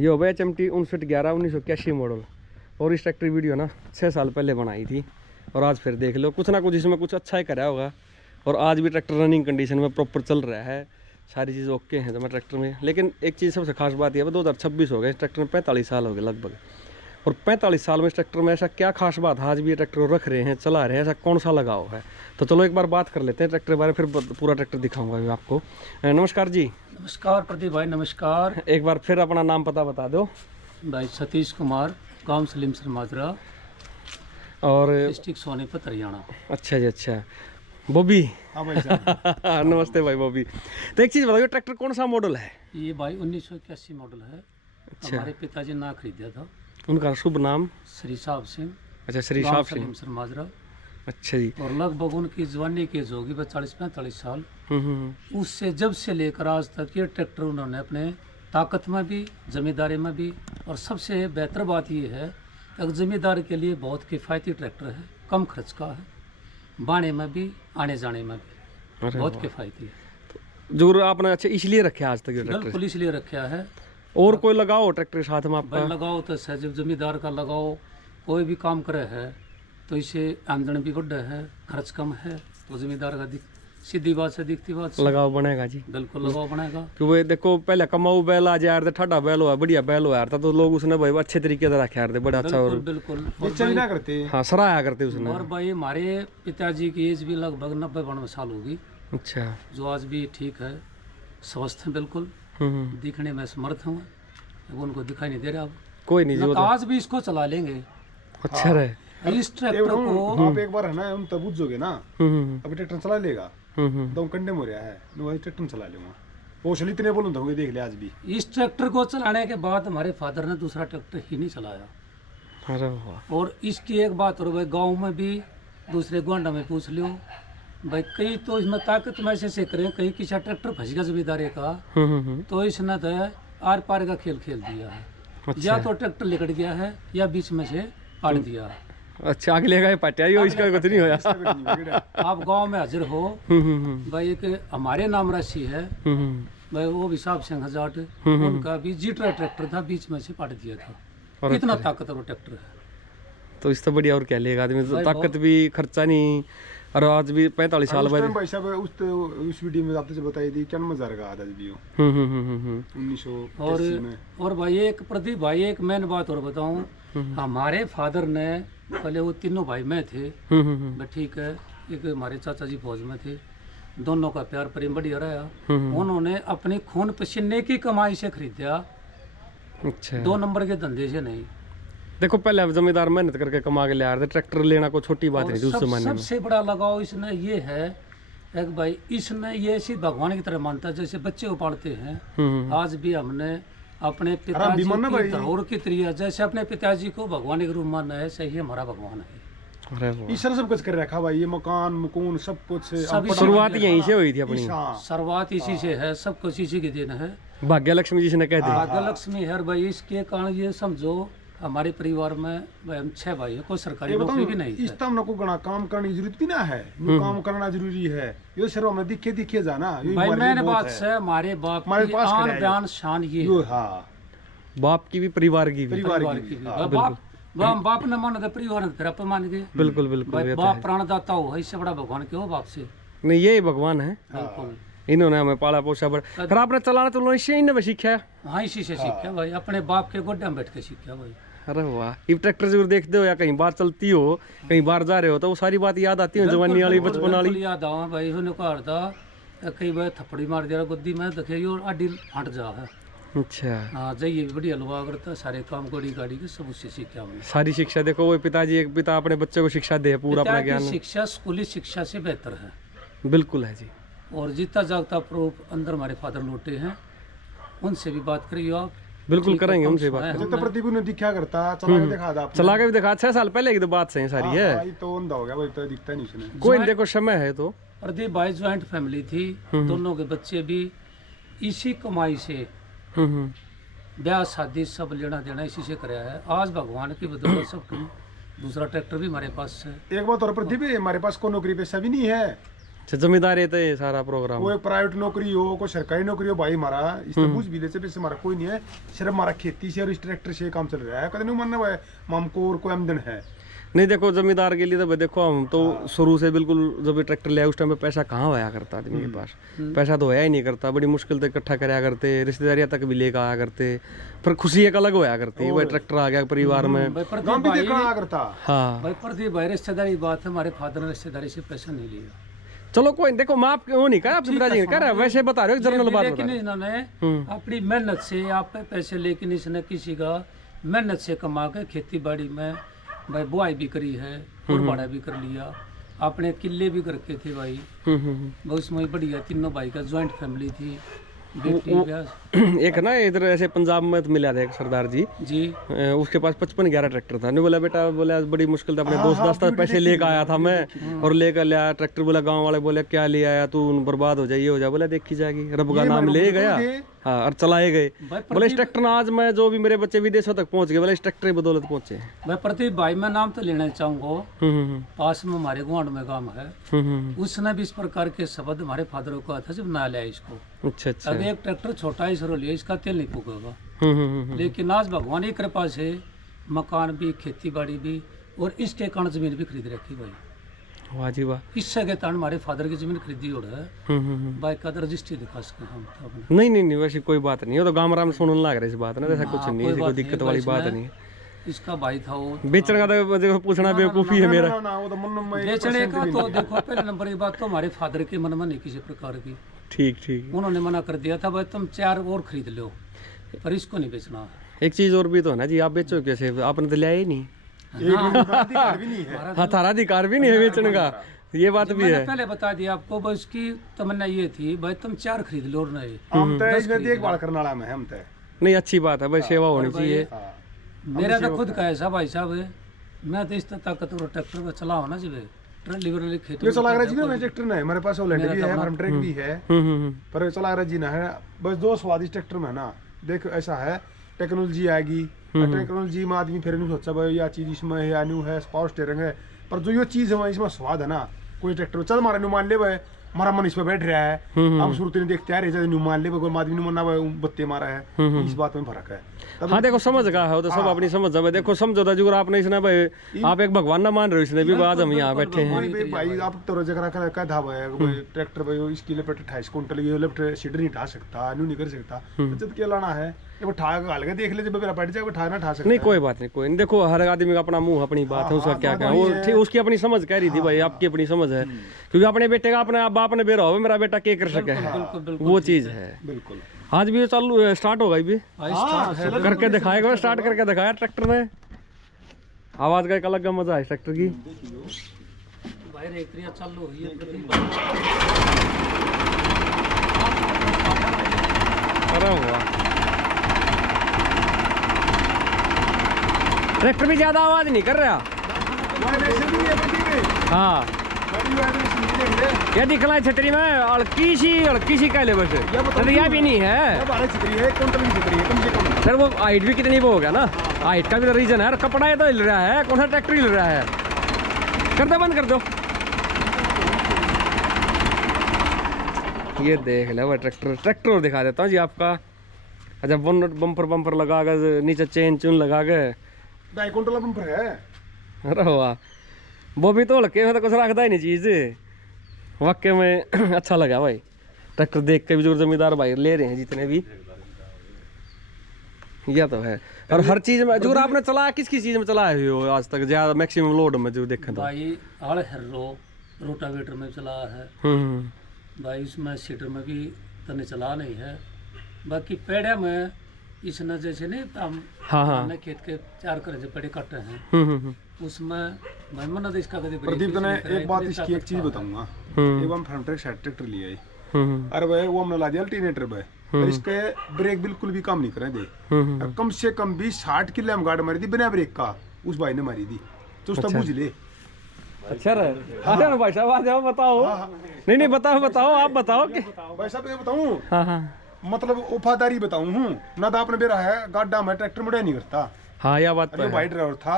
ये हो गया HMT 5911 1981 मॉडल। और इस ट्रैक्टर वीडियो ना 6 साल पहले बनाई थी और आज फिर देख लो कुछ ना कुछ इसमें कुछ अच्छा ही करा होगा। और आज भी ट्रैक्टर रनिंग कंडीशन में प्रॉपर चल रहा है, सारी चीज़ ओके हैं तो मैं ट्रैक्टर में। लेकिन एक चीज़ सबसे खास बात यह है 2026 हो गया, इस ट्रैक्टर में 45 साल हो गए लगभग। और 45 साल में इस ट्रैक्टर में ऐसा क्या खास बात आज भी ये ट्रैक्टर को रख रहे हैं, चला रहे हैं, ऐसा कौन सा लगाव है? तो चलो एक बार बात कर लेते हैं ट्रैक्टर के बारे में, फिर पूरा ट्रैक्टर दिखाऊंगा मैं आपको। नमस्कार जी। नमस्कार प्रदीप भाई, नमस्कार। एक बार फिर अपना नाम पता बता दो। भाई सतीश कुमार, गांव सलीमसर माजरा और डिस्ट्रिक्ट सोनीपत हरियाणा। अच्छा जी, अच्छा बॉबी। हाँ भाई साहब। नमस्ते भाई बॉबी। तो एक चीज़ बताओ, ट्रैक्टर कौन सा मॉडल है? ये भाई 1981 मॉडल है। अच्छा। हमारे पिताजी ने खरीदा था। उनका शुभ नाम? श्री साहब सिंह। अच्छा, श्री गांव साहब सिंह। सलीमसर माजरा। अच्छा जी। और लगभग उनकी जवानी की एज होगी 40-45 साल। हम्म। उससे जब से लेकर आज तक ये ट्रैक्टर उन्होंने अपने ताकत में भी, जमींदारी में भी, और सबसे बेहतर बात ये है कि जमींदार के लिए बहुत किफ़ायती ट्रैक्टर है, कम खर्च का है, बाणे में भी आने जाने में भी अरे बहुत वाह। किफ़ायती है। जो आपने अच्छा इसलिए रखे आज तक ये ट्रैक्टर? बिल्कुल इसलिए रखा है। और कोई लगाओ ट्रैक्टर के साथ में भाई आपका? लगाओ तो सह, जब जमींदार का लगाओ, कोई भी काम करे है तो इसे आमदनी भी बढ़ है, खर्च कम है, तो जमींदार का सीधी बात से दिखती बात से लगाओ बनेगा जी। बिल्कुल लगाओ बनेगा। क्योंकि देखो पहले कमाऊ बैल आ जाए ठाडा बैल हुआ, बढ़िया बैल हुआ था, तो लोग उसने भाई अच्छे तरीके से रखे थे, बड़ा अच्छा। और बिल्कुल बेचैन ना करते। हाँ, सराहा करते उसने। और भाई हमारे पिताजी की एज भी लगभग 90-92 साल होगी, अच्छा। जो आज भी ठीक है, स्वस्थ है बिल्कुल, दिखने में समर्थ हूँ। अब उनको दिखाई नहीं दे रहा। अब कोई नहीं जी, वो तो आज भी इसको चला लेंगे। अच्छा रहे। इस ट्रैक्टर को आप एक बार है ना हम तब बुझोगे ना, अभी ट्रैक्टर चला लेगा तो कंडे में रहा है, वही ट्रैक्टर चला लूंगा। वो चल इतने बोलूँ तो देख ले आज भी। इस ट्रैक्टर को चलाने के बाद हमारे फादर ने दूसरा ट्रैक्टर ही नहीं चलाया। अरे वाह। और इसकी एक बात और भाई, गांव में भी दूसरे गोंडा में पूछ लियो भाई, कई तो इसमें ताकत में ऐसे करें, कहीं किसी ट्रैक्टर फंस गया जमींदारी का, तो इसने तो आर पार का खेल खेल दिया है। अच्छा। या तो ट्रैक्टर लिकट गया है या बीच में से काट दिया है। अच्छा, आगे लेगा पटिया ही हो, इसका कुछ नहीं होया। आप गांव में हाजिर हो भाई, एक हमारे नाम राशि है भाई, वो भी साहब सिंह हजाट, उनका भी जीटा ट्रैक्टर था, बीच में से काट दिया था। कितना ताकतवर ट्रैक्टर है। तो इस तो बढ़िया और क्या लेगा आदमी, तो भाई ताकत भी, खर्चा नहीं। और आज भी 45 साल बाद भाई साहब उस वीडियो में आपने जो बताई थी क्या मजा का आज भी हो। 1980 में। और भाई एक प्रदीप भाई, एक मेन बात और बताऊं, हमारे फादर ने पहले, वो तीनों भाई में थे, ठीक है, एक हमारे चाचा जी फौज में थे, दोनों का प्यार प्रेम बढ़िया रहा। उन्होंने अपनी खून पसीने की कमाई से खरीदा, अच्छा। 2 नंबर के धंधे से नहीं। देखो पहले अब जमींदार मेहनत करके कमा के ले आ रहे थे, ट्रैक्टर लेना कोई छोटी बात नहीं थी उस जमाने में। सबसे बड़ा लगाव इसने ये है एक भाई, इसने ये ऐसी भगवान की तरह मानता है, जैसे बच्चे को पालते हैं। आज भी हमने अपने पिताजी की धरोहर की तरह, जैसे अपने पिताजी को भगवान के रूप माना है, सही हमारा भगवान है। अरे वाह। ईश्वर सब कुछ कर रखा भाई, ये मकान मकून सब कुछ शुरुआत यहीं से हुई थी अपनी। शुरुआत इसी से है, सब कुछ इसी के दिन है। भाग्य लक्ष्मी जी ने कह दी। भाग्य लक्ष्मी है भाई। इसके कारण ये समझो हमारे परिवार में भाई हम 6 भाई है, कोई सरकारी नौकरी भी नहीं है। इस तम को गणा काम करने की जरूरत भी ना है, काम करना जरूरी है। ये शर्मा में दिखे जाना भाई, मैंने बात से हमारे बाप की आन बयान शान ये हाँ, बाप की भी, परिवार की भी। बाप ने माना था, परिवार ने फिर अपन मान गए। बिल्कुल बिल्कुल। भाई बाप प्राणदाता हो, इससे बड़ा भगवान क्यों हो बाप से? नहीं, यही भगवान है। बिल्कुल। इन्होंने हमें पाला पोसा बड़ा। फिर आपने चलाना तो इसी ने सीखा? हाँ, इसी से सीखा भाई, अपने बाप के गोड्डे में बैठ के सीखा भाई। अरे वाह। ये ट्रैक्टर जरूर देखते हो या कहीं बाहर चलती हो, कहीं बाहर जा रहे हो, तो वो सारी बात याद आती है, जवानी वाली, बचपन वाली याद आवा भाई। उसने कहा था कई बार थप्पड़ी मार दिया गुद्दी में, देखे और आडी हट जा है। अच्छा। हाँ, जाइए बढ़िया लुआ करता, सारे काम गोड़ी गाड़ी के सब उससे सीखा हमने। सारी शिक्षा देखो, वो पिताजी, एक पिता अपने बच्चे को शिक्षा दे, पूरा अपना ज्ञान। शिक्षा स्कूली शिक्षा से बेहतर है। बिल्कुल है जी। और जीता जागता प्रूफ अंदर हमारे फादर लौटे हैं, उनसे भी बात करिए आप। बिल्कुल करेंगे उनसे बात। तो प्रदीप ने दिखा करता, चला के दिखा था, चला के भी दिखा। 6 साल पहले की तो बात सही सारी है। भाई तो अंधा हो गया भाई, तो दिखता नहीं उसने। कोई नहीं, देखो समय है तो। प्रदीप भाई ज्वाइंट फैमिली थी, दोनों के बच्चे भी इसी कमाई से, ब्याह शादी सब लेना देना इसी से कराया है। आज भगवान की बदौलत सब दूसरा ट्रैक्टर भी हमारे पास है। एक बात और प्रदीप, हमारे पास कोई नौकरी पेशा भी नहीं है, अच्छा जिम्मेदारी तो ये सारा प्रोग्राम। कोई प्राइवेट नौकरी हो, कोई सरकारी नौकरी हो, भाई हमारा इससे बुझ भी लेते से हमारा कोई नहीं है, सिर्फ हमारा खेती से और इस ट्रैक्टर से काम चल रहा है। कभी नहीं मानना भाई हमको और कोई आमदन है नहीं। देखो जमींदार के लिए तो भाई देखो हम तो शुरू से बिल्कुल जब ये ट्रैक्टर लिया उस टाइम पे पैसा कहाँ होया करता आदमी के पास, पैसा तो होया ही नहीं करता, बड़ी मुश्किल से इकट्ठा कराया करते, रिश्तेदारियां तक भी लेकर आया करते, पर खुशी एक अलग होया करती भाई ट्रैक्टर आ गया परिवार में। भाई गाँव प्रदीप भी भाई, देखा आया करता। हाँ भाई प्रदीप भाई रिश्तेदारी बात है, हमारे फादर ने रिश्तेदारी से पैसा नहीं लिया। चलो कोई नहीं, देखो माँ वो नहीं कहा, आपसे पिताजी ने कहा, वैसे बता रहे हो जनरल बात बता लेकिन रहे हो। इन्होंने अपनी मेहनत से आप पे पैसे, लेकिन इसने किसी का मेहनत से कमा के खेती बाड़ी में भाई बुआई भी करी है, भाड़ा भी कर लिया, अपने किले भी करके थे भाई। बहुत उसमें बढ़िया तीनों भाई का ज्वाइंट फैमिली थी, बेटी ब्याह। एक ना इधर ऐसे पंजाब में तो मिला था एक सरदार जी, जी उसके पास 55-11 ट्रैक्टर था। नहीं बोला बेटा, बोला बड़ी मुश्किल था, अपने दोस्त दास्त पैसे लेकर आया था मैं और लेकर लिया ट्रैक्टर। बोला गांव वाले बोले क्या ले आया तू, बर्बाद हो जाइए हो जा। बोला देखी जाएगी, रब का नाम ले गया हाँ और चलाए गए। बोले इस ट्रैक्टर आज मैं जो भी मेरे बच्चे विदेशों तक पहुंच गए, बोले इस ट्रैक्टर की बदौलत पहुंचे। मैं प्रदीप भाई मैं नाम तो लेना चाहूंगा, पास में हमारे गुआंढ में गांव है, उसने भी इस प्रकार के शब्द हमारे फादर को कहा था जब ना लिया इसको। अच्छा अच्छा। अगर एक ट्रैक्टर छोटा ही सरो लिया, इसका तेल नहीं फूकेगा। लेकिन आज भगवान की कृपा से मकान भी, खेती बाड़ी भी और इसके कारण जमीन भी खरीद रखी भाई। वाह जी वाह। इससे के कारण हमारे फादर की जमीन खरीदी हो रहा है, बाइक का रजिस्ट्री दिखा सके हम तो अपने। नहीं नहीं नहीं वैसे कोई बात नहीं, वो तो गाँव राम सुनने लग रहा है इस बात ना, ऐसा कुछ नहीं है, कोई दिक्कत वाली बात नहीं है। इसका भाई था वो बेचने का तो देखो पूछना बेवकूफ़ी है मेरा। ना वो तो मन में बेचने का तो देखो पहले नंबर की बात तो हमारे फादर के मन में नहीं किसी प्रकार की। ठीक ठीक। उन्होंने मना कर दिया था भाई तुम 4 और खरीद लो, पर इसको नहीं बेचना। एक चीज़ और भी तो है ना जी, आप बेचो कैसे, आपने तो लिया ही नहीं। भी नहीं है। हाँ थारा अधिकार भी नहीं है बेचने का, ये बात भी मैंने है। पहले बता दिया आपको, बस उसकी तमन्ना ये थी भाई तुम 4 खरीद लो और नहीं। हम तो इसमें देखभाल करने वाला में हम तो नहीं अच्छी बात है भाई, सेवा होनी चाहिए। मेरा तो खुद का ऐसा भाई साहब है, मैं तो इस ताकतवर ट्रैक्टर में चला होना चाहिए, ट्रली वरली खेती ये चला रहा जी ना ट्रैक्टर ना है हमारे पास, होलैंड भी है, फार्म ट्रैक भी है, पर चला रहा जी ना है बस। दो स्वादिष्ट ट्रैक्टर में ना देखो ऐसा है, टेक्नोलॉजी आएगी, टेक्नोलॉजी में आदमी फिर नहीं सोचा भाई यह चीज इसमें है या न्यू है, पावर स्टीयरिंग है, पर जो ये चीज है इसमें स्वाद है ना, कोई ट्रैक्टर चल हमारा न्यू मान ले भाई, हमारा मन इस पे बैठ रहा है, हम शुरू नहीं देखते यार जैसे न्यू मान ले कोई आदमी न्यू माना बत्ते मारा है, इस बात में फर्क है। हाँ देखो समझ का है, वो तो सब अपनी समझ है। देखो समझो था जो आपने इसने भाई, आप एक भगवान ना मान रहे हो, इसने भी आज हम यहाँ बैठे हैं। भाई आप तो रोजगार का था भाई ट्रैक्टर भाई इसकी लेफ्ट 28 कुंटल की लेफ्ट सीडर नहीं उठा सकता, न्यू नहीं कर सकता, जब क्या लाना है ये उठा के देख ले, जब मेरा बैठ जाए उठा ना उठा सकता नहीं कोई बात नहीं, कोई नहीं। देखो हर आदमी का अपना मुंह अपनी बात है, उसका क्या क्या वो ठीक, उसकी अपनी समझ कह रही थी भाई, आपकी अपनी समझ है, क्योंकि अपने बेटे का अपने बाप ने बेरा हो मेरा बेटा क्या कर सके है, वो चीज है। बिल्कुल आज भी चालू स्टार्ट होगा भी करके दिखाएगा, स्टार्ट करके दिखाया ट्रैक्टर ने, आवाज का एक अलग मजा है ट्रैक्टर की। भाई एक क्रिया चालू हुई है प्रदीप। अरे वाह, ट्रैक्टर भी ज्यादा आवाज नहीं कर रहा। हाँ ये दिखला छतरी में हल्की सी कह ले, बस यह भी नहीं है सर। वो हाइट भी कितनी वो हो गया ना, हाइट का भी तो रीजन है, कपड़ा ये तो हिल रहा है, कौन सा ट्रैक्टर हिल रहा है। कर दो बंद कर दो, ये देख लो भाई ट्रैक्टर और दिखा देता हूँ जी आपका। अच्छा बम्पर लगा कर नीचे चेन चून लगा के, 2.5 कुंटल बम्पर है। अरे वाह, वो भी तो लगे में तो कुछ रखता ही नहीं चीज, वाकई में अच्छा लगा भाई ट्रैक्टर देख के भी। जो जमींदार भाई ले रहे हैं जितने भी, यह तो है। और हर चीज में जो आपने चलाया, किस चीज में चलाए हुए हो आज तक ज्यादा मैक्सिमम लोड में जो देखें तो? भाई हल हेरो रोटावेटर में चला है भाई, इसमें सीटर में भी तने चला नहीं है। बाकी पेड़े में इसने जैसे नहीं हम हमने खेत के 4 करजे पड़े कटे हैं, उसमें भाई मन तो इसका कभी प्रदीप ने एक बात इसकी एक चीज बताऊंगा। एक बार फ्रंट ट्रैक साइड ट्रैक्टर लिया है, अरे भाई वो हमने ला दिया अल्टरनेटर भाई, और इसके ब्रेक बिल्कुल भी काम नहीं करे दे, कम से कम भी 60 किलो हम गाड़ी मारी थी बिना ब्रेक का, उस भाई ने मारी थी, तो उसका बुझ ले। अच्छा रहे भाई साहब, आ जाओ बताओ। नहीं बताओ आप बताओ कि भाई साहब ये बताऊं, हाँ मतलब वफादारी बताऊं हूँ ना, तो आपने बेरा है गाड्डा में ट्रैक्टर मुड़े नहीं करता। हाँ यह बात अरे भाई ड्राइवर था,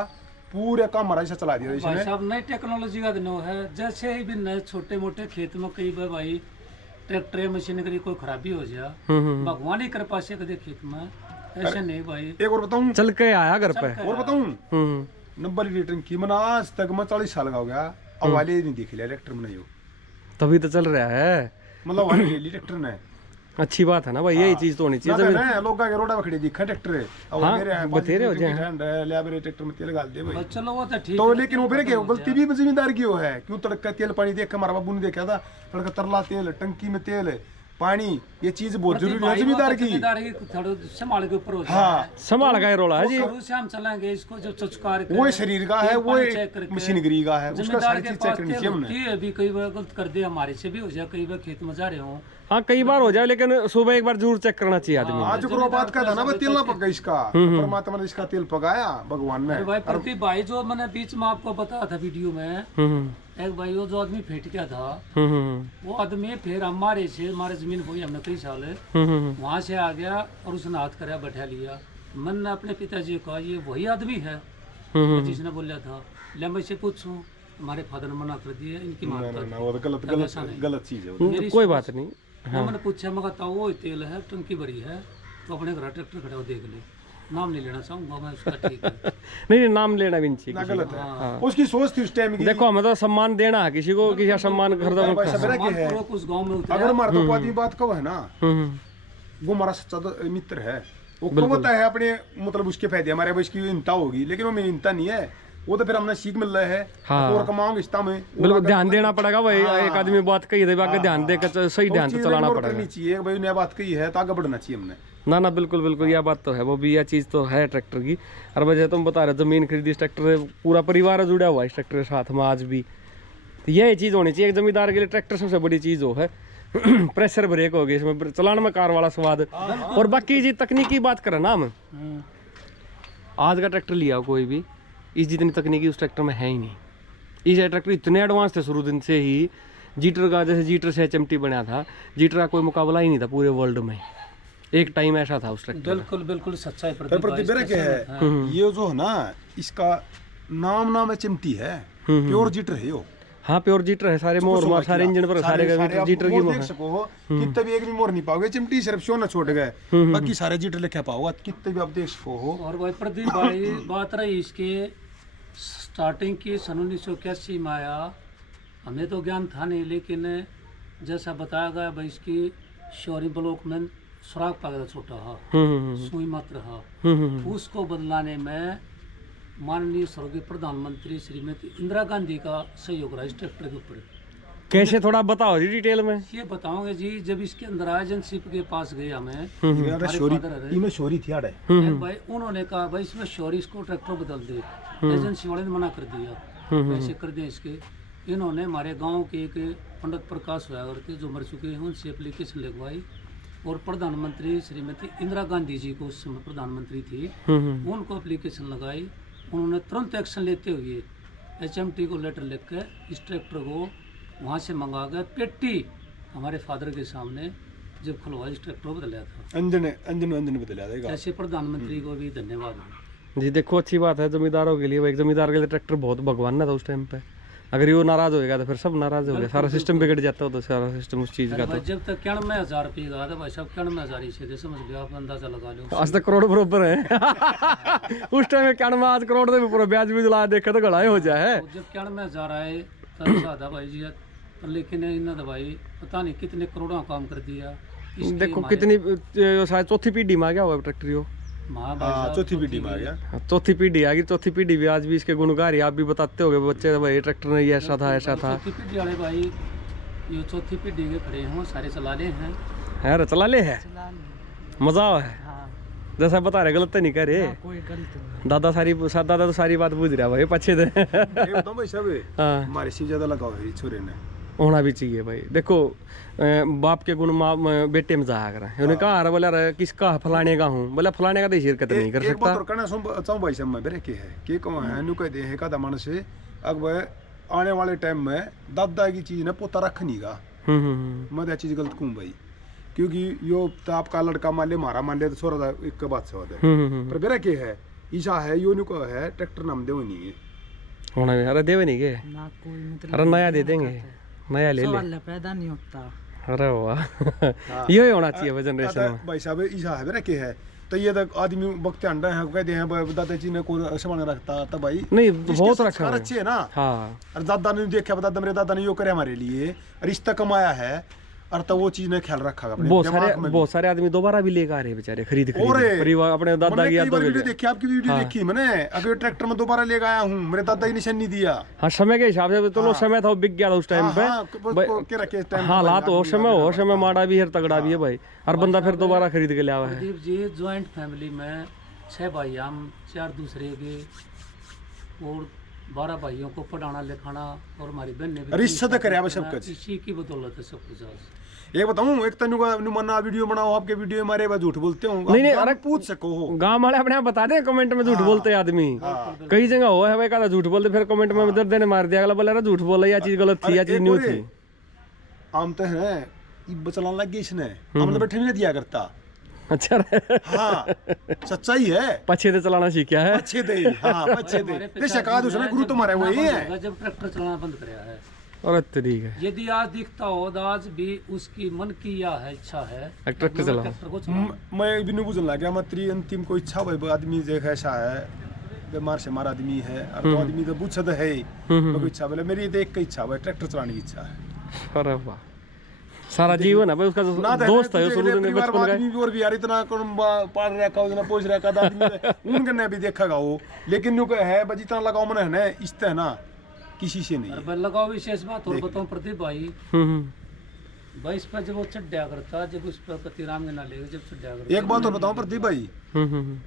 पूरे काम हमारा ऐसा चला दिया भाई इसने। साहब नई टेक्नोलॉजी का दिन है, जैसे ही भी नए छोटे मोटे खेत में कई बार भाई ट्रैक्टर मशीनरी कोई खराबी हो जाए, भगवान ही कृपा से कभी खेत में ऐसे नहीं भाई। एक और बताऊं, चल के आया घर पे। और बताऊं 90 लीटर की मैंने आज तक मैं 40 साल का हो गया, अब वाले नहीं देख लिया ट्रैक्टर में नहीं हो, तभी तो चल रहा है। मतलब वाले ले ली ट्रैक्टर ने। अच्छी बात है ना भाई, यही चीज तो होनी चाहिए। ना लोग का रोडा खड़े दिखा ट्रैक्टर है, अब हाँ, मेरे हैं बतेरे हो जाए। ले मेरे ट्रैक्टर में तेल डाल दे भाई। बस चलो वो तो ठीक तो है। लेकिन वो मेरे क्या गलती भी जिम्मेदार की वो है, क्यों तड़का तेल पानी देख के हमारा बाबू ने देखा था, तड़का तरला तेल टंकी में तेल पानी, ये चीज बहुत जरूरी है जिम्मेदार की। जिम्मेदारी थोड़ा संभाल के ऊपर हो जाए। हाँ संभाल का ही रोला है जी। शुरू से हम चलेंगे इसको जो चचकार के वो शरीर का है, तेल वो पानी चेक करके, मशीनरी का है, उसका जिम्मेदार सारी के चीज पास चेक करनी तेल चाहिए हमने। होती है, अभी कई बार गलत कर दे हमारे से भी हो जाए, कई बार खेत में जा रहे हो। हाँ कई बार हो जाए, लेकिन सुबह एक बार जरूर चेक करना चाहिए आदमी। आज को बात का था ना भाई, तेल ना पका इसका, परमात्मा ने इसका तेल पकाया भगवान ने। अरे भाई प्रदीप भाई जो मैंने बीच में आपको बताया था वीडियो में, एक भाई वो जो आदमी फेंट गया था, वो आदमी फिर हमारे जमीन बोई हमने कई साल वहां से आ गया और उसने हाथ कराया बैठा लिया। मैंने अपने पिताजी को कहा ये वही आदमी है जिसने बोला था, ले मैं से पूछूं, हमारे फादर ने मना कर दिया, इनकी मां ना वो तो गलत चीज है वो। कोई बात नहीं। मैंने पूछा, मैं कहता वो तेल है टंकी भरी है, तो अपने घर ट्रैक्टर खड़ा हो देख ले, नाम नहीं लेना चाहूंगा मैं उसका, ठीक है। नहीं नाम लेना भी नहीं चाहिए ना किसी गलत है, उसकी सोच थी उस टाइम को। की। देखो हमें तो सम्मान देना है किसी को, किसी का सम्मान कर दो। सम्मानपूर्वक उस गांव में उतरा। अगर हमारा तो आदमी बात कहो है ना, वो हमारा सच्चा मित्र है, वो कब होता है अपने मतलब उसके फायदे, हमारे अब इसकी इंता होगी, लेकिन वो मेरी इंता नहीं है, वो तो फिर हमने सीख मिल रहा है। हाँ। और कमाऊंगे इस्ता में बिल्कुल ध्यान देना पड़ेगा भाई। एक आदमी बात कही है, आगे ध्यान देकर सही ध्यान से चलाना पड़ेगा। करनी चाहिए भाई, नया बात कही है तो आगे बढ़ना चाहिए हमने। ना ना बिल्कुल बिल्कुल, यह बात तो है, वो भी यह चीज़ तो है ट्रैक्टर की। और वजह तुम बता रहे जमीन खरीदी इस ट्रैक्टर, पूरा परिवार जुड़ा हुआ है इस ट्रैक्टर के साथ में आज भी। तो यह चीज़ होनी चाहिए, एक जमींदार के लिए ट्रैक्टर सबसे बड़ी चीज़ वो है। प्रेशर ब्रेक हो गई इसमें, चलाने में कार वाला स्वाद। और बाकी जी तकनीकी बात करें ना हम, आज का ट्रैक्टर लिया कोई भी, इस जितनी तकनीकी उस ट्रैक्टर में है ही नहीं। इस ट्रैक्टर इतने एडवांस थे शुरू दिन से ही। जीटर का जैसे जीटर से HMT बना था, जीटर का कोई मुकाबला ही नहीं था पूरे वर्ल्ड में। एक टाइम ऐसा था उस ट्रैक्टर। बिल्कुल बिल्कुल सच्चाई प्रतिबेरा क्या है, ये जो है ना इसका नाम HMT है, प्योर जीटर है यो। हाँ प्योर जीटर है, सारे मोर सारे इंजन पर सारे जीटर की देख सको कितने भी एक भी मोर नहीं पाओगे, HMT सिर्फ शो न छोड़ गए, बाकी सारे जीटर लिखा पाओगे कितने भी आप देख सको हो। और भाई प्रदीप भाई बात रही इसके स्टार्टिंग की सन 1981 में आया, हमें तो ज्ञान था नहीं, लेकिन जैसा बताया गया भाई इसकी शौरी ब्लॉक में सुराग पाया छोटा है, सुई मात्र है, उसको बदलाने में माननीय स्वर्गीय प्रधानमंत्री श्रीमती इंदिरा गांधी का सहयोग रहा इस ट्रैक्टर के ऊपर। कैसे थोड़ा बताओ जी डिटेल में। ये बताओगे जी, जब इसके अंदर एजेंसी के पास गए हमें, इनमें शोरी थी यार भाई उन्होंने कहा भाई इसमें शौरी इसको ट्रैक्टर बदल दे, एजेंसी वाले ने मना कर दिया, ऐसे कर दिया इसके। इन्होंने हमारे गांव के एक पंडित प्रकाश हुआ करके जो मर चुके हैं, उनसे एप्लीकेशन लिखवाई और प्रधानमंत्री श्रीमती इंदिरा गांधी जी को उस समय प्रधानमंत्री थी, उनको एप्लीकेशन लगाई। उन्होंने तुरंत एक्शन लेते हुए HMT को लेटर लिख के इस ट्रैक्टर को वहाँ से मंगा कर पेटी हमारे फादर के सामने जब खुलवा इस ट्रैक्टर को बदलाया था, अंजन बदला देगा। ऐसे प्रधानमंत्री को भी धन्यवाद जी। देखो अच्छी बात है जमींदारों के लिए, भाई जमींदार के लिए ट्रैक्टर बहुत भगवान ना था उस टाइम पे। अगर वो नाराज होएगा तो फिर सब नाराज हो गए, सारा सिस्टम बिगड़ जाता हो, तो सारा सिस्टम उस चीज का। तो जब तक 91,000 रुपये का था भाई साहब, 91,000 ही से समझ गया आप, अंदाजा लगा लो। आज तक करोड़ बरोबर है। उस टाइम में 91 आज करोड़ से भी पूरा ब्याज भी ला देखे तो गड़ाई हो जाए। जब 91,000 आए तब साधा भाई जी, लेकिन इन्होंने भाई पता नहीं कितने करोड़ों काम कर दिया। देखो कितनी शायद चौथी पीढ़ी में आ गया हुआ ट्रैक्टर यो। चौथी पीढ़ी में आ गया, चौथी पीढ़ी आ गई। चौथी पीढ़ी भी आज भी इसके गुणगार ही आप भी बताते होगे बच्चे, भाई ट्रैक्टर नहीं ऐसा था ऐसा था। चौथी पीढ़ी वाले भाई ये चौथी पीढ़ी के खड़े हैं, सारे चला ले हैं, है चला ले है, मजा है। जैसा बता रहे गलत तो नहीं करे, दादा तो सारी बात बुझ रहा भाई पछे दे। भाई सब हमारे से ज्यादा लगाओ है छोरे ने, होना भी चाहिए भाई। देखो बाप के गुण माँ बेटे में जाया करें, उन्होंने कहा अरे बोला किसका फलाने का हूँ, बोला फलाने का तो शिरकत नहीं कर सकता। एक बात कहना चाहूँ भाई साहब मैं बेरे के है कि कहूँ है नु कह दे है का दमन से अब आने वाले टाइम में दादा की चीज ने पोता रखनी का, मैं चीज गलत कहूँ भाई, क्योंकि यो तो आपका लड़का मान ले मारा मान ले तो छोरा एक बात से होता है, पर बेरे के है ईशा है यो नु को है ट्रैक्टर नाम दे नहीं है होना भी, अरे देवे नहीं गए, ना कोई मतलब अरे नया दे देंगे, नया ले ले। सवाल पैदा नहीं होता। अरे वाह ये होना चाहिए जनरेशन में। भाई साहब ऐसा है ना कि है तो ये तो आदमी वक्त अंडा है कहते हैं दादाजी ने को सामान रखता था भाई नहीं जिसके बहुत संस्कार रखा है। अच्छे है ना। हाँ और दादा ने देखा दादा मेरे दादा ने यो करे हमारे लिए रिश्ता कमाया है और तो वो चीज ने ख्याल रखा अपने दिमाग में। बहुत सारे आदमी दोबारा भी लेकर आ रहे हैं बेचारे खरीद और परिवार अपने दादा मैंने की कई यादों बार के वीडियो लिए। देखी, आपकी वीडियो देखी मैंने, अगर ट्रैक्टर में दोबारा लेकर आया हूँ, मेरे दादा ही निशानी दिया। हाँ समय के हिसाब से तो समय था वो बिक गया था उस टाइम पे। हालात हो समय माड़ा भी है तगड़ा भी है भाई, हर बंदा फिर दोबारा खरीद के ले आवा है। प्रदीप जी ज्वाइंट फैमिली में 6 भाई हम 4 दूसरे के और 12 भाइयों को पढ़ाना लिखाना और हमारी बहन ने भी रिश्ता तो करे सब कुछ इसी की बदौलत है सब कुछ आज। एक बताऊं, एक तनु का मन्ना वीडियो बनाओ, आपके वीडियो मारे बा झूठ बोलते हो, नहीं, आप अरे पूछ सको हो। गांव वाले अपने आप बता दे कमेंट में झूठ बोलते हैं आदमी, कई जगह हो है भाई का झूठ बोलते फिर कमेंट में दर्द देने मार दिया, अगला बोला अरे झूठ बोला, या चीज गलत थी या चीज न्यू थी। आम तो है ये चलाने लग गई इसने, हम तो बैठे नहीं दिया करता। अच्छा हाँ सच्चाई है, पछे से चलाना सीखा है, अच्छे दे, हाँ अच्छे दे, जैसे कहा दूसरा गुरु तुम्हारे वही है। जब ट्रैक्टर चलाना बंद कराया है और ठीक है यदि आज दिखता हो तो आज भी उसकी मन की यह है इच्छा है ट्रैक्टर चलाओ। ट्रैक्टर को चलाओ। मैं भी नहीं बुझन लग गया, मतलब अंतिम कोई इच्छा भाई आदमी देख ऐसा है बीमार से हमारा आदमी है और तो आदमी तो पूछता है कोई इच्छा, बोले मेरी तो एक का इच्छा है ट्रैक्टर चलाने की इच्छा है। अरे वाह सारा जीवन है भाई उसका दोस्त है शुरू में बचपन का। आदमी और भी यार इतना पढ़ रखा हो, इतना पोछ रखा था आदमी उनके ने भी देखा हो, लेकिन न्यू है बस इतना लगाओ मन है ना इस है ना किसी से नहीं है। लगाओ विशेष बात और बताऊं प्रदीप भाई, भाई इस पर जब वो चढ़ा करता जब उस पर कति राम के ना लेगा जब चढ़ा करता। एक बात और बताऊं प्रदीप भाई,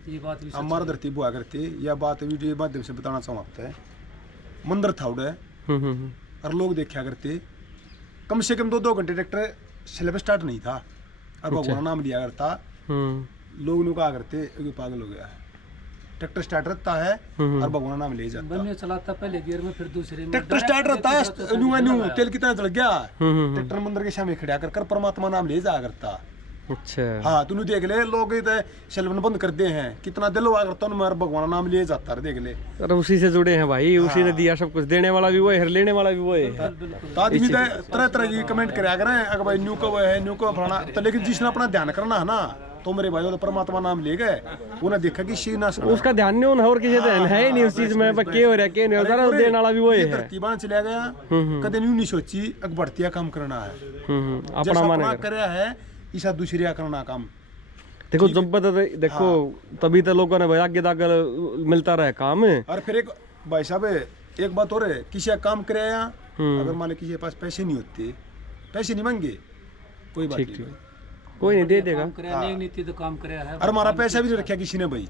ये बात भी हमारा धरती बुआ करती यह बात वीडियो के माध्यम से बताना चाहूँ आपसे। मंदिर था उड़े और लोग देखा करते कम से कम 2 घंटे ट्रैक्टर सिलेबस स्टार्ट नहीं था और भगवान नाम लिया करता, लोग नु कहा करते ये पागल हो गया है, ट्रैक्टर स्टार्ट रहता है और भगवान नाम ले जाता बनने चलाता पहले गियर में फिर दूसरे में ट्रैक्टर स्टार्ट रहता है न्यू तेल कितना चल गया ट्रैक्टर मंदिर के सामने खड़ा कर परमात्मा नाम ले जा करता। अच्छा हाँ तूने देख ले लोग सेलवन बंद कर दे हैं, कितना दिल हुआ करता उनमें भगवान नाम लिए जाता है, देख ले। अरे उसी से जुड़े हैं भाई, उसी ने दिया सब कुछ, देने वाला भी वो है लेने वाला भी वो है। तो आदमी तरह तरह की कमेंट कराया करें अगर भाई न्यू को है न्यू को फलाना, तो लेकिन जिसने अपना ध्यान करना है ना तो मेरे भाई वो तो परमात्मा नाम ले गए, उन्हें देखा कि शी ना उसका ध्यान नहीं उन्हें और किसी ध्यान है ही नहीं उस चीज में, के हो रहा के नहीं हो रहा, देने वाला भी वो है। धरती बाण चला गया कदे न्यू नहीं सोची अग बढ़तिया काम करना है, अपना माने कराया है ईसा दूसरी करना काम। देखो जब देखो तभी तो लोगों ने भाई आगे आगे मिलता रहा काम। और फिर एक भाई साहब एक बात और है, किसी का काम कराया अगर मान किसी के पास पैसे नहीं होते, पैसे नहीं मांगे कोई बात नहीं, कोई नहीं दे देगा, नीति तो काम कराया है और हमारा पैसा भी नहीं रखा किसी ने भाई,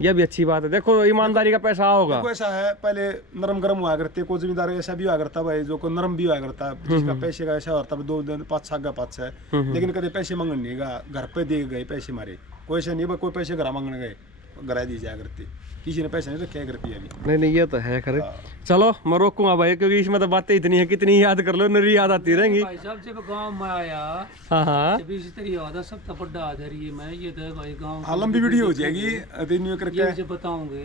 यह भी अच्छी बात है। देखो ईमानदारी का पैसा होगा, देखो ऐसा है पहले नरम गरम हुआ करते, कोई जमींदार ऐसा भी हुआ करता भाई जो को नरम भी हुआ करता, जिसका पैसे का ऐसा होता 2 दिन 5 साल का 5 है, लेकिन कभी पैसे मांगने नहीं गया, घर पे दे गए पैसे मारे, कोई ऐसा नहीं कोई पैसे घर मांगने गए घर दी जाया करते, किसी ने पैसे नहीं रखे घर पे। नहीं ये तो है खरे। चलो मैं रोकूंगा भाई क्योंकि इसमें तो बातें इतनी है, कितनी याद कर लो नरी याद आती रहेंगी। भाई साहब जब गांव में आया हाँ जब इसी तरह याद है सब तो बड़ा आदर ये मैं ये तो भाई गांव हाँ लंबी वीडियो हो जाएगी दिन करके ये मुझे बताऊंगे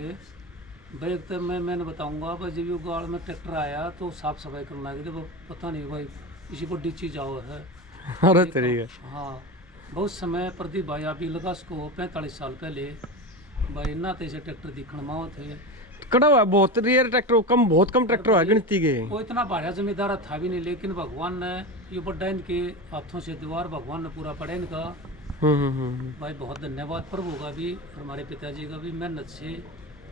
भाई, तो मैं बताऊंगा भाई जब ये गाँव में ट्रैक्टर आया तो साफ सफाई करना लगे तो पता नहीं भाई इसी बड़ी चीज आओ है। अरे तरीका हाँ बहुत समय प्रदीप भाई अभी लगा उसको 45 साल पहले भाई ना तो ऐसे ट्रैक्टर दिखण माओ थे कड़ा हुआ बहुत रेयर ट्रैक्टर, कम बहुत कम ट्रैक्टर है गिनती के, वो इतना भाड़ा जमींदार था भी नहीं, लेकिन भगवान ने ये बड़ा इनके हाथों से द्वार भगवान ने पूरा पड़ा इनका। भाई बहुत धन्यवाद प्रभु का भी और हमारे पिताजी का भी, मेहनत से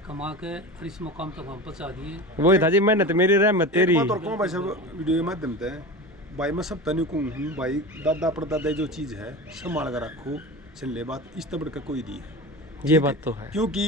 कमा के और इस मुकाम तक हम पहुंचा दिए। वही था जी मेहनत मेरी रहमत तेरी। भाई साहब वीडियो के माध्यम से भाई मैं सब तनिक हूँ भाई, दादा परदादा जो चीज़ है संभाल कर रखो, चले बात इस तबड़ का कोई नहीं है, ये बात तो है, क्योंकि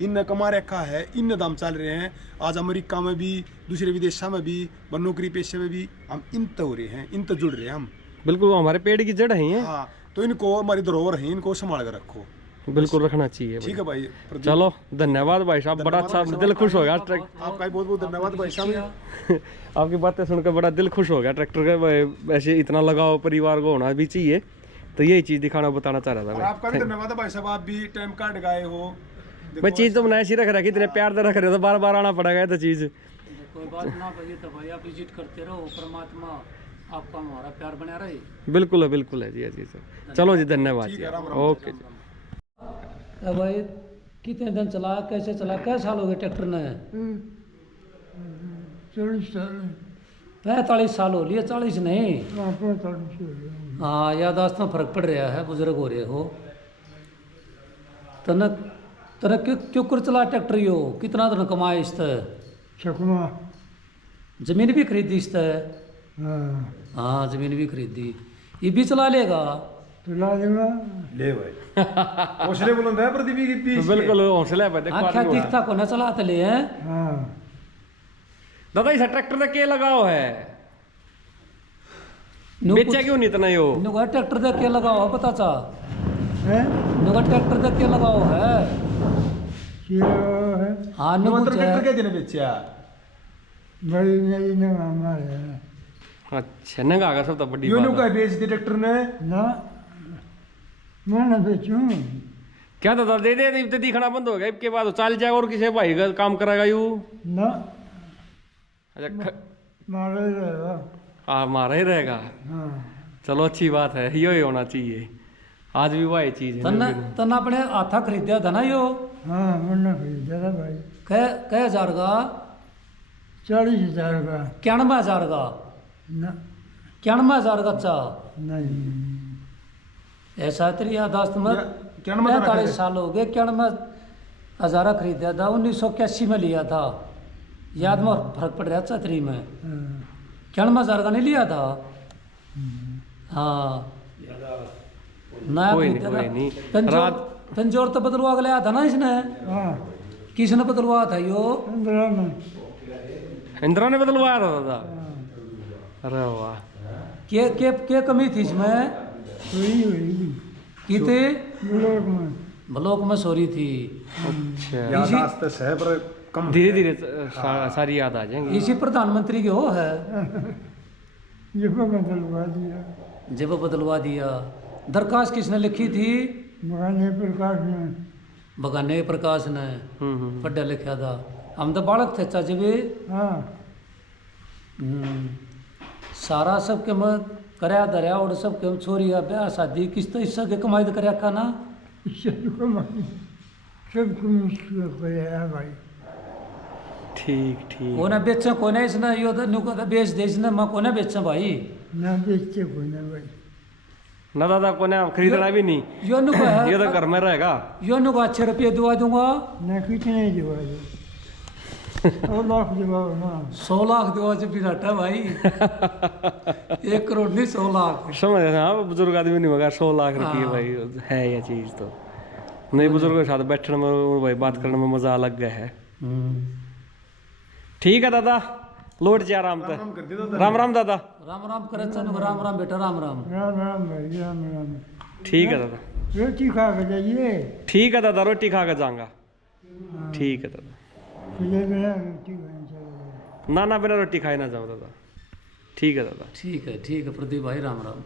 इन कमा रखा है, इन दाम चल रहे हैं आज अमेरिका में भी दूसरे विदेशों में भी नौकरी पेशे में भी हम इन तो हो रहे हैं, इन तो जुड़ रहे हैं हम, बिल्कुल हमारे पेड़ की जड़ है। हाँ तो इनको हमारी धरोहर है, इनको संभाल कर रखो, बिल्कुल रखना चाहिए। ठीक है भाई। चलो धन्यवाद भाई साहब, बड़ा अच्छा दिल खुश हो गया। आपका बहुत बहुत धन्यवाद भाई साहब, आपकी बातें सुनकर बड़ा दिल खुश हो गया। ट्रैक्टर का वैसे इतना लगाव परिवार को होना भी चाहिए, तो यही चीज दिखाना बताना चाह रहा था भाई। आपका भी धन्यवाद भाई साहब, आप भी टाइम काट गए हो भाई, चीज तो बनाए सी रख रहा है, इतने प्यार से रख रहे हो तो बार बार आना पड़ेगा तो चीज कोई बात ना भाई, तो भाई आप विजिट करते रहो, परमात्मा आपका हमारा प्यार बना रहे। बिल्कुल है जी सर। चलो जी, धन्यवाद जी, ओके जी। भाई कितने दिन चला, कैसे चला, क्या साल हो गए ट्रैक्टर ने? 40 साल 45 साल हो लिए, 40 नहीं। 45 हाँ, यादाश्त में फर्क पड़ रहा है, बुजुर्ग हो रहे हो। तने तने क्यों कर चला ट्रैक्टर यो? कितना दिन कमाए इस तरह? चकमा जमीन भी खरीदी इस तरह? हाँ हाँ, जमीन भी खरीदी। ये भी चला लेगा? चला देगा। ले भाई हौसले बुलंद है प्रदीप की कितनी इसके। बिल्कुल हौसला है, देखो आख्या आदमी दिखता को न चलाते ले हैं। हाँ दादा इस ट्रैक्टर का क्या लगाव है? नु बेचा क्यों नहीं इतना यो? नुगा ट्रैक्टर का क्या लगाओ है, पता चा? है नुगा ट्रैक्टर का क्या लगाओ है? ये है हाँ, नु मतलब कुछ ट्रैक्टर है। के दिन बेचा बड़ी नहीं ना हमारे अच्छा, नंगा का सब तो बड़ी यूं बात का है। बेच दी ट्रैक्टर ने। ना मैं न बेचूं। क्या दादा दे दे तो दिखना बंद हो गया, इसके बाद चाल जाएगा और किसी भाई का काम कराएगा यू? ना अच्छा मारा ही रहेगा। हमारा ही रहेगा। हाँ चलो अच्छी बात है, यो ही होना चाहिए। आज भी वही चीज है तन तन अपने हाथा खरीदा था ना यो? हाँ मैंने खरीदा था भाई। कै हजार का? 40,000 का। 91,000 का? ना 91,000 का चा? नहीं ऐसा तेरी यादाश्त में? 91,000 का 45 साल हो गए। 91,000 खरीदा था, 1981 में लिया था। याद में फर्क पड़ रहा था तेरी में। हाँ 91,000 का नहीं लिया था? हाँ, नया कोई नहीं, खरीदा था। कोई नहीं। तंजोर तो बदलवा के लाया था ना इसने? हाँ किसने बदलवा था यो? 15 में। इंदिरा ने बदलवाया था दादा? अरे वाह, के कमी थी इसमें? हुई की थी? ब्लॉक में। ब्लॉक में सोरी थी। अच्छा। यादाश्त है पर कम। धीरे धीरे सारी याद आ जाएंगी। इसी प्रधानमंत्री के हो है, ये बदलवा दिया। जब बदलवा दिया। दरखास्त किसने लिखी थी? मकाने प्रकाश में। बगाने प्रकाश ने पढ़ा लिखा था। हम तो बालक थे चाचा भी। हाँ सारा सबके में कराया धरिया और सबके में छोरी ब्याह शादी किस तो हिस्सा के कमाई तो कराया खाना। सबको मालूम, सबको मुश्किल है भाई। ठीक ठीक। कोने बेचे कोने इसने यो तो नुका तो बेच दे इसने, मैं कोने बेचे भाई? ना बेचते कोई ना भाई। ना दादा को ना खरीदना भी नहीं, यो नुका है, ये तो घर में रहेगा। यो नुका अच्छे रुपये दिवा दूंगा। ना कितने दिवा दो, 100 लाख दिवा ना। 100 लाख दिवा जो बिना हटा भाई। 1 करोड़ नहीं, 100 लाख। समझ रहे हैं, हाँ बुजुर्ग आदमी नहीं होगा 100 लाख रुपये भाई है ये चीज़ तो नहीं। बुजुर्गों के साथ बैठने में भाई बात करने में मजा अलग है। ठीक है दादा, लौट जा आराम तक। राम राम दादा। राम राम करे चन, राम राम बेटा, राम राम। राम राम भाई, राम राम। ठीक है दादा, रोटी खा के जाइए। ठीक है दादा, रोटी खा के जाऊंगा। ठीक है दादा। फिर बिना रोटी खानी चाहिए। ना बिना रोटी खाए ना जाऊँ दादा। ठीक है दादा। ठीक है प्रदीप भाई, राम राम।